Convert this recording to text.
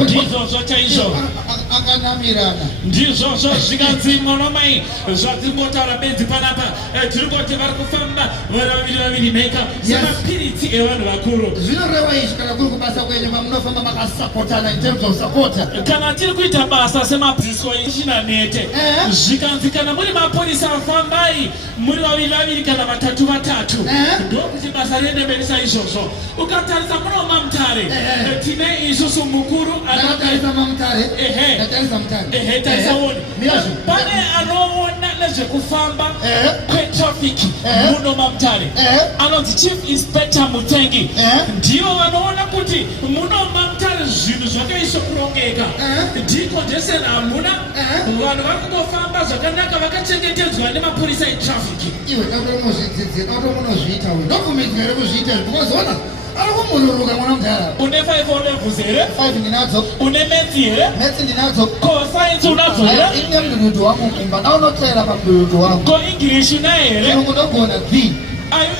ndizvo chaizvo akanamirana ndizvozvo zvikanzi mwanamai zvatimbotaura bedzi panapa tiri kuti vari kufamba vaviri mheka semapiritsi evanhu vakuru. zvinoreva izvi kana kuri kubasa kwenyu mamunofamba makasapotana in terms of support. Kana tiri kuita basa semadziso ishina nete zvikanzi kana muri maponisa fambai muri vaviri kana vatatu ndokuti basa riende mberi saizvozvo. Ukatarisa munoma Mutare tine isusu mukuru tarisaoni pane anoona nezvekufamba kwetrafiki munoma Mutare anonzi Chief Inspector Mutengi ndivo vanoona kuti munoma Mutare zvinhu zvakaiswa kurongeka decongestion hamuna vanhu vari kungofamba zvakanaka vakachengetedzwa nemapurisa etrafiki. iwe automuzvidzidzira automunozviita uyu ndobvumidzwa here kuzviita zvikumazoona ari kumururuka mwana Mutara. Une 5 levels here? 5 ndinadzo. Une maths here? Maths ndinadzo. Ko science unadzo here? Ine mdududu wangu kumba naunotera pamdududu wangu. Ko English unayo here? Ndinogona 3. Are you